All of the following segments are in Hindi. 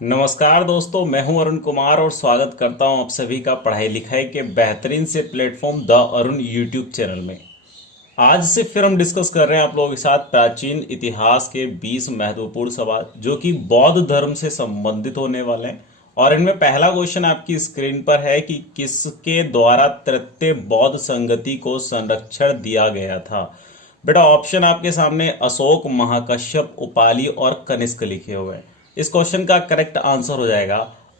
नमस्कार दोस्तों, मैं हूं अरुण कुमार और स्वागत करता हूं आप सभी का पढ़ाई लिखाई के बेहतरीन से platform the Arun YouTube channel में। आज से फिर हम डिस्कस कर रहे हैं आप लोगों के साथ प्राचीन इतिहास के 20 महत्वपूर्ण सवाल जो कि बौद्ध धर्म से संबंधित होने वाले हैं। और इनमें पहला क्वेश्चन आपकी स्क्रीन पर है कि किसके द्वारा तृतीय बौद्ध संगति को संरक्षण दिया गया था। बेटा ऑप्शन आपके सामने अशोक, महाकश्यप, उपाली और कनिष्क लिखे हुए हैं। इस क्वेश्चन का करेक्ट आंसर हो जाएगा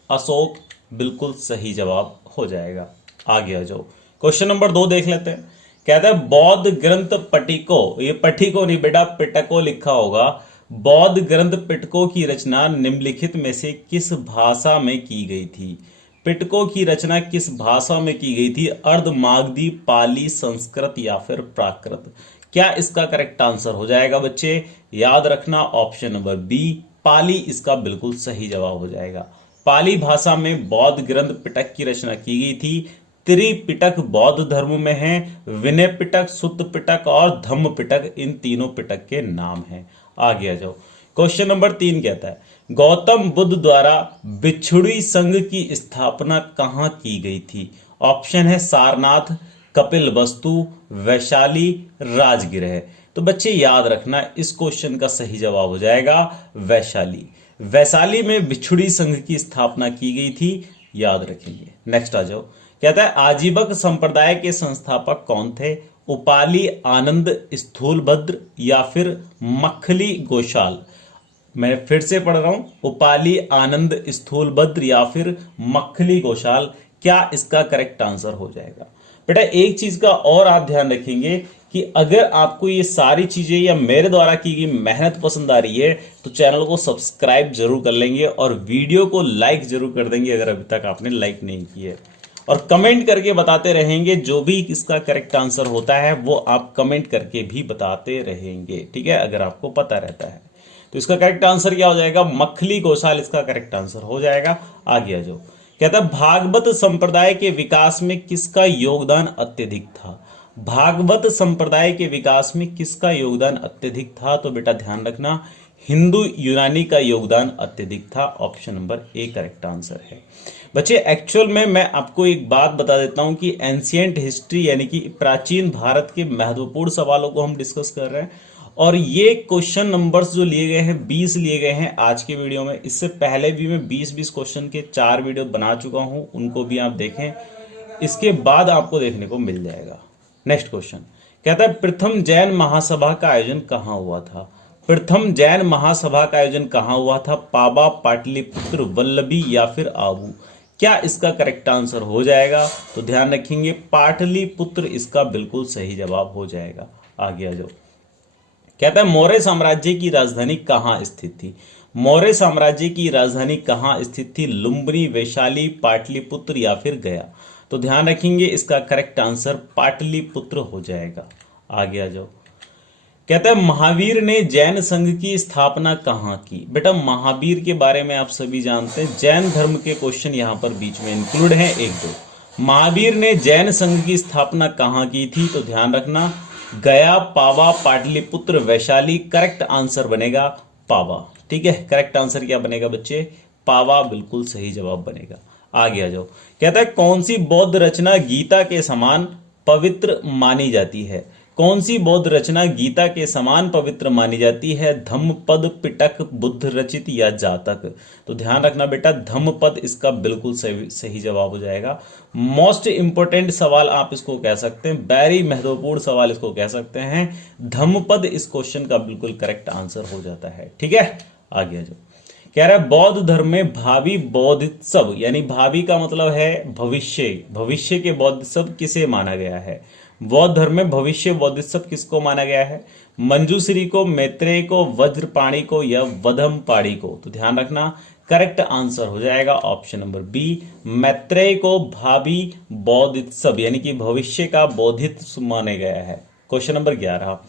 अशोक, बिल्कुल सही जवाब हो जाएगा। आगे आ जाओ, क्वेश्चन नंबर 2 देख लेते हैं। कहता है बौद्ध ग्रंथ पटिको, ये पटिको नहीं बेटा पिटको लिखा होगा। बौद्ध ग्रंथ पिटको की रचना निम्नलिखित में से किस भाषा में की गई थी? पिटको की रचना किस भाषा में की गई थी? अर्धमागधी, पाली, संस्कृत या फिर प्राकृत? क्या इसका करेक्ट आंसर हो जाएगा बच्चे? याद रखना ऑप्शन नंबर बी, पाली इसका बिल्कुल सही जवाब हो जाएगा। पाली भाषा में बौद्ध ग्रंथ पिटक की रचना की गई थी। त्रिपिटक बौद्ध धर्म में है। विनय पिटक, सुत्त पिटक और धम्म पिटक, इन तीनों पिटक के नाम हैं। आगे आ जाओ, क्वेश्चन नंबर 3 कहता है गौतम बुद्ध द्वारा भिक्षुणी संघ की स्थापना कहां की गई थी? ऑप्शन है सारनाथ, कपिलवस्तु, वैशाली, राजगृह। तो बच्चे याद रखना इस क्वेश्चन का सही जवाब हो जाएगा वैशाली। वैशाली में भिक्षुणी संघ की स्थापना की गई थी, याद रखेंगे। नेक्स्ट आ जाओ, कहता है आजीवक संप्रदाय के संस्थापक कौन थे? उपाली, आनंद, स्थूलभद्र या फिर मखली गोशाल? मैं फिर से पढ़ रहा हूं, उपाली, आनंद, स्थूलभद्र या फिर मखली गोशाल। क्या इसका करेक्ट आंसर हो जाएगा? बेटा एक चीज का और आप ध्यान रखेंगे कि अगर आपको ये सारी चीजें या मेरे द्वारा की गई मेहनत पसंद आ रही है तो चैनल को सब्सक्राइब जरूर कर लेंगे और वीडियो को लाइक जरूर कर देंगे अगर अभी तक आपने लाइक नहीं की है। और कमेंट करके बताते रहेंगे, जो भी इसका करेक्ट आंसर होता है वो आप कमेंट करके भी बताते रहेंगे, ठीक है, अगर आपको पता रहता है। तो इसका करेक्ट आंसर क्या हो जाएगा? मखली गोशाल इसका करेक्ट आंसर हो जाएगा। आगे आ जाओ, कहता है भागवत संप्रदाय के विकास में किसका योगदान अत्यधिक था? भागवत संप्रदाय के विकास में किसका योगदान अत्यधिक था? तो बेटा ध्यान रखना हिंदू यूनानी का योगदान अत्यधिक था। Option number A correct answer है। बच्चे एक्चुअल में मैं आपको एक बात बता देता हूं कि एंशियंट हिस्ट्री यानी कि प्राचीन भारत के महत्वपूर्ण सवालों को हम डिस्कस कर रहे हैं और ये क्वेश्चन नंबर्स जो लिए गए हैं 20 लिए गए हैं आज के वीडियो में। इससे पहले भी मैं 20-20 क्वेश्चन के 4 वीडियो बना चुका हूं, उनको भी आप देखें, इसके बाद आपको देखने को मिल जाएगा। नेक्स्ट क्वेश्चन कहता है प्रथम जैन महासभा का आयोजन कहां हुआ था? प्रथम जैन महासभा का आयोजन कहां हुआ था? पाबा, पाटलिपुत्र, वल्लभी या फिर आबू? क्या इसका करेक्ट आंसर हो जाएगा? तो ध्यान रखेंगे पाटलिपुत्र इसका बिल्कुल सही जवाब हो जाएगा। आगे आ जाओ, कहता है मौर्य साम्राज्य की राजधानी कहां स्थित थी? मौर्य साम्राज्य की राजधानी कहां स्थित थी? लुम्बिनी, वैशाली, पाटलिपुत्र या फिर गया? तो ध्यान रखेंगे इसका करेक्ट आंसर पाटलिपुत्र हो जाएगा। आगे आ जाओ, कहता है महावीर ने जैन संघ की स्थापना कहां की? बेटा महावीर के बारे में आप सभी जानते हैं, जैन धर्म के क्वेश्चन यहां पर बीच में इंक्लूड हैं 1-2। महावीर ने जैन संघ की स्थापना कहां की थी? तो ध्यान रखना गया, पावा, पाटलिपुत्र, वैशाली। करेक्ट आंसर बनेगा पावा, ठीक है। करेक्ट आंसर क्या बनेगा बच्चे? पावा बिल्कुल सही जवाब बनेगा। आगे आ जाओ, कहता है कौन सी बौद्ध रचना गीता के समान पवित्र मानी जाती है? कौन सी बौद्ध रचना गीता के समान पवित्र मानी जाती है? धम्मपद, पिटक, बुद्ध रचित या जातक? तो ध्यान रखना बेटा धम्मपद इसका बिल्कुल सही जवाब हो जाएगा। मोस्ट इंपोर्टेंट सवाल आप इसको कह सकते हैं, वेरी महत्वपूर्ण सवाल इसको कह सकते हैं। धम्मपद इस क्वेश्चन का बिल्कुल करेक्ट आंसर हो जाता है, ठीक है। आगे आ जाओ, कह रहा है बौद्ध धर्म में भावी बौद्धोत्सव यानी भावी का मतलब है भविष्य, भविष्य के बौद्धोत्सव किसे माना गया है? बौद्ध धर्म में भविष्य बौद्धोत्सव किसको माना गया है? मंजूश्री को, मैत्रेय को, वज्रपाणी को या वधमपाणी को? तो ध्यान रखना करेक्ट आंसर हो जाएगा ऑप्शन नंबर बी, मैत्रेय को भावी बौद्धोत्सव यानी कि भविष्य का बौद्धोत्सव माना गया है। क्वेश्चन नंबर 11,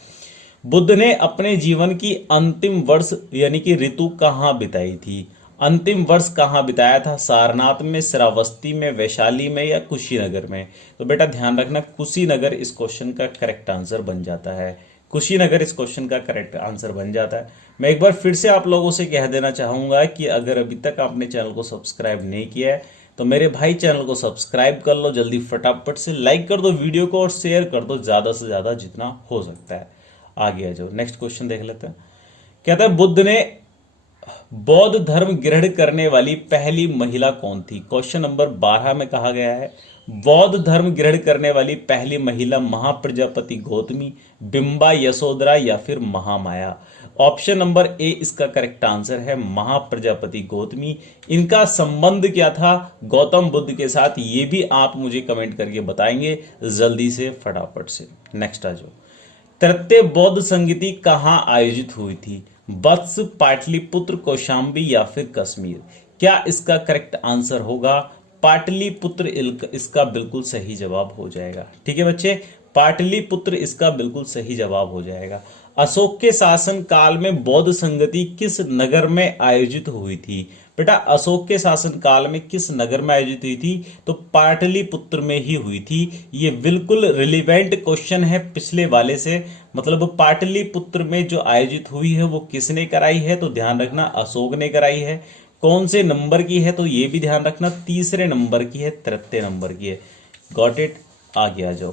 बुद्ध ने अपने जीवन की अंतिम वर्ष यानी कि ऋतु कहां बिताई थी? अंतिम वर्ष कहां बिताया था? सारनाथ में, श्रावस्ती में, वैशाली में या कुशीनगर में? तो बेटा ध्यान रखना कुशीनगर इस क्वेश्चन का करेक्ट आंसर बन जाता है। कुशीनगर इस क्वेश्चन का करेक्ट आंसर बन जाता है। मैं एक बार फिर से आप लोगों से कह देना चाहूंगा कि अगर अभी तक आपने चैनल को सब्सक्राइब नहीं किया है तो मेरे भाई चैनल को सब्सक्राइब कर लो, जल्दी फटाफट से लाइक कर दो वीडियो को और शेयर कर दो ज़्यादा से ज़्यादा जितना हो सकता है। आगे आ जाओ, नेक्स्ट क्वेश्चन देख लेते हैं। कहता है बुद्ध ने बौद्ध धर्म ग्रहण करने वाली पहली महिला कौन थी? क्वेश्चन नंबर 12 में कहा गया है बौद्ध धर्म ग्रहण करने वाली पहली महिला महाप्रजापति गौतमी, बिंबा, यशोधरा या फिर महामाया। ऑप्शन नंबर ए इसका करेक्ट आंसर है, महाप्रजापति गौतमी। इनका संबंध क्या था गौतम बुद्ध के साथ, ये भी आप मुझे कमेंट करके बताएंगे जल्दी से फटाफट से। नेक्स्ट आ जाओ। तृतीय बौद्ध संगीति कहाँ आयोजित हुई थी? वत्स, पाटलिपुत्र, कौशाम्बी या फिर कश्मीर। क्या इसका करेक्ट आंसर होगा पाटलिपुत्र? इसका बिल्कुल सही जवाब हो जाएगा। ठीक है बच्चे, पाटलिपुत्र इसका बिल्कुल सही जवाब हो जाएगा। अशोक के शासन काल में बौद्ध संगति किस नगर में आयोजित हुई थी? बेटा अशोक के शासन काल में किस नगर में आयोजित हुई थी? तो पाटलिपुत्र में ही हुई थी। ये बिल्कुल रिलेवेंट क्वेश्चन है पिछले वाले से। मतलब पाटलिपुत्र में जो आयोजित हुई है वो किसने कराई है? तो ध्यान रखना अशोक ने कराई है। कौन से नंबर की है? तो ये भी ध्यान रखना तीसरे नंबर की है, तृतीय नंबर की है। Got it? आगे आ जाओ।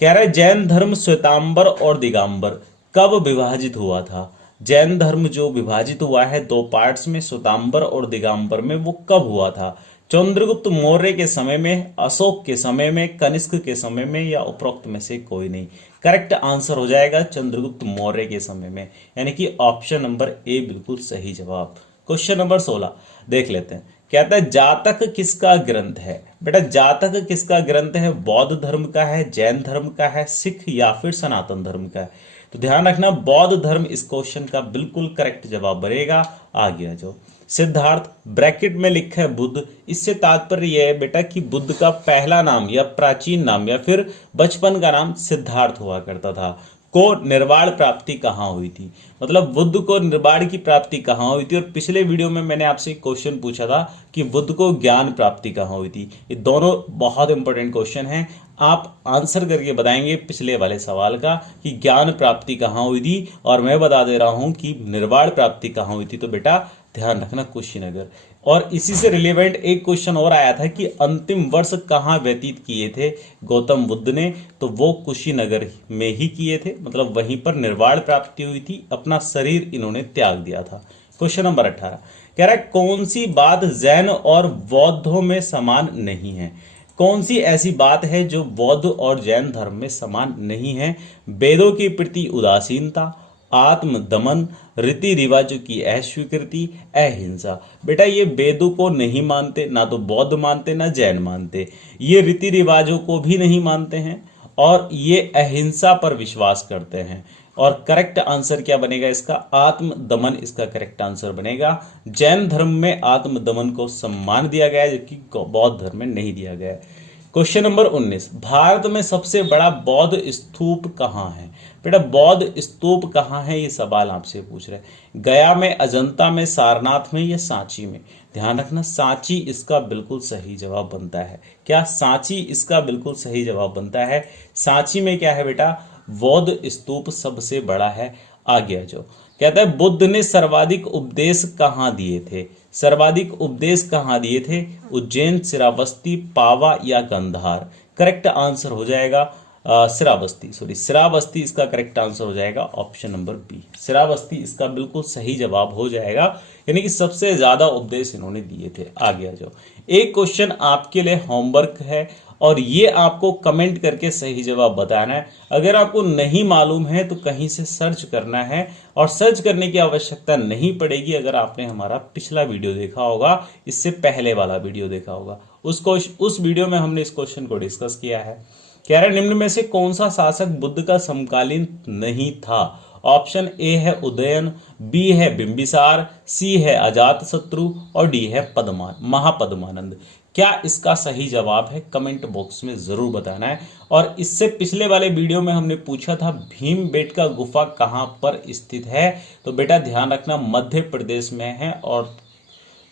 कह रहा है जैन धर्म श्वेतांबर और दिगंबर कब विभाजित हुआ था? जैन धर्म जो विभाजित हुआ है दो पार्ट्स में, श्वेतांबर और दिगंबर में, वो कब हुआ था? चंद्रगुप्त मौर्य के समय में, अशोक के समय में, कनिष्क के समय में या उपरोक्त में से कोई नहीं। करेक्ट आंसर हो जाएगा चंद्रगुप्त मौर्य के समय में, यानी कि ऑप्शन नंबर ए बिल्कुल सही जवाब। क्वेश्चन नंबर 16 देख लेते हैं। कहता है जातक किसका ग्रंथ है? बेटा जातक किसका ग्रंथ है? बौद्ध धर्म का है, जैन धर्म का है, सिख या फिर सनातन धर्म का है? तो ध्यान रखना बौद्ध धर्म इस क्वेश्चन का बिल्कुल करेक्ट जवाब बनेगा। आगे आ जाओ। सिद्धार्थ ब्रैकेट में लिखा है बुद्ध, इससे तात्पर्य यह है बेटा कि बुद्ध का पहला नाम या प्राचीन नाम या फिर बचपन का नाम सिद्धार्थ हुआ करता था। को निर्वाण प्राप्ति कहाँ हुई थी? मतलब बुद्ध को निर्वाण की प्राप्ति कहाँ हुई थी? और पिछले वीडियो में मैंने आपसे एक क्वेश्चन पूछा था कि बुद्ध को ज्ञान प्राप्ति कहाँ हुई थी। ये दोनों बहुत इंपॉर्टेंट क्वेश्चन हैं, आप आंसर करके बताएंगे पिछले वाले सवाल का कि ज्ञान प्राप्ति कहाँ हुई थी, और मैं बता दे रहा हूं कि निर्वाण प्राप्ति कहाँ हुई थी। तो बेटा ध्यान रखना कुशीनगर। और इसी से रिलेवेंट एक क्वेश्चन और आया था कि अंतिम वर्ष कहाँ व्यतीत किए थे गौतम बुद्ध ने? तो वो कुशीनगर में ही किए थे, मतलब वहीं पर निर्वाण प्राप्ति हुई थी, अपना शरीर इन्होंने त्याग दिया था। क्वेश्चन नंबर 18 कह रहा है कौन सी बात जैन और बौद्धों में समान नहीं है? कौन सी ऐसी बात है जो बौद्ध और जैन धर्म में समान नहीं है? वेदों के प्रति उदासीनता, आत्म दमन, रीति रिवाजों की अस्वीकृति, अहिंसा। बेटा ये वेदों को नहीं मानते, ना तो बौद्ध मानते ना जैन मानते, ये रीति रिवाजों को भी नहीं मानते हैं और ये अहिंसा पर विश्वास करते हैं। और करेक्ट आंसर क्या बनेगा इसका? आत्म दमन इसका करेक्ट आंसर बनेगा। जैन धर्म में आत्म दमन को सम्मान दिया गया है जबकि बौद्ध धर्म में नहीं दिया गया है। क्वेश्चन नंबर 19 भारत में सबसे बड़ा बौद्ध स्तूप कहाँ है? बेटा बौद्ध स्तूप कहाँ है ये सवाल आपसे पूछ रहे हैं। गया में, अजंता में, सारनाथ में या सांची में? ध्यान रखना सांची इसका बिल्कुल सही जवाब बनता है। क्या सांची इसका बिल्कुल सही जवाब बनता है? सांची में क्या है बेटा? बौद्ध स्तूप सबसे बड़ा है। आगे आ जाओ। कहता है बुद्ध ने सर्वाधिक उपदेश कहाँ दिए थे? सर्वाधिक उपदेश कहाँ दिए थे? उज्जैन, श्रावस्ती, पावा या गांधार? करेक्ट आंसर हो जाएगा श्रावस्ती इसका करेक्ट आंसर हो जाएगा ऑप्शन नंबर बी। श्रावस्ती इसका बिल्कुल सही जवाब हो जाएगा, यानी कि सबसे ज्यादा उपदेश इन्होंने दिए थे। आगे आ जाओ। एक क्वेश्चन आपके लिए होमवर्क है और ये आपको कमेंट करके सही जवाब बताना है। अगर आपको नहीं मालूम है तो कहीं से सर्च करना है और सर्च करने की आवश्यकता नहीं पड़ेगी अगर आपने हमारा पिछला वीडियो देखा होगा, इससे पहले वाला वीडियो देखा होगा। उस वीडियो में हमने इस क्वेश्चन को डिस्कस किया है। कह रहे निम्न में से कौन सा शासक बुद्ध का समकालीन नहीं था? ऑप्शन ए है उदयन, बी है बिंबिसार, सी है अजातशत्रु और डी है महापद्मानंद। क्या इसका सही जवाब है? कमेंट बॉक्स में जरूर बताना है। और इससे पिछले वाले वीडियो में हमने पूछा था भीमबेटका गुफा कहां पर स्थित है? तो बेटा ध्यान रखना मध्य प्रदेश में है और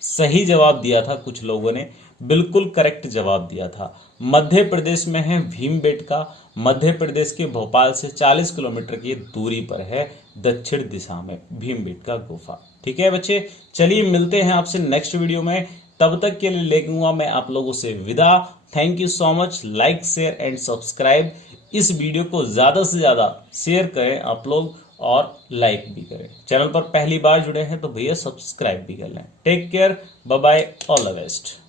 सही जवाब दिया था कुछ लोगों ने बिल्कुल करेक्ट जवाब दिया था। मध्य प्रदेश में है भीमबेटका। मध्य प्रदेश के भोपाल से 40 किलोमीटर की दूरी पर है दक्षिण दिशा में भीमबेटका गुफा। ठीक है बच्चे, चलिए मिलते हैं आपसे नेक्स्ट वीडियो में। तब तक के लिए लेूंगा मैं आप लोगों से विदा। Thank you so much. Like share and subscribe. इस वीडियो को ज्यादा से ज्यादा शेयर करें आप लोग और लाइक भी करें। चैनल पर पहली बार जुड़े हैं तो भैया सब्सक्राइब भी कर लें। Take care, bye bye, all the best.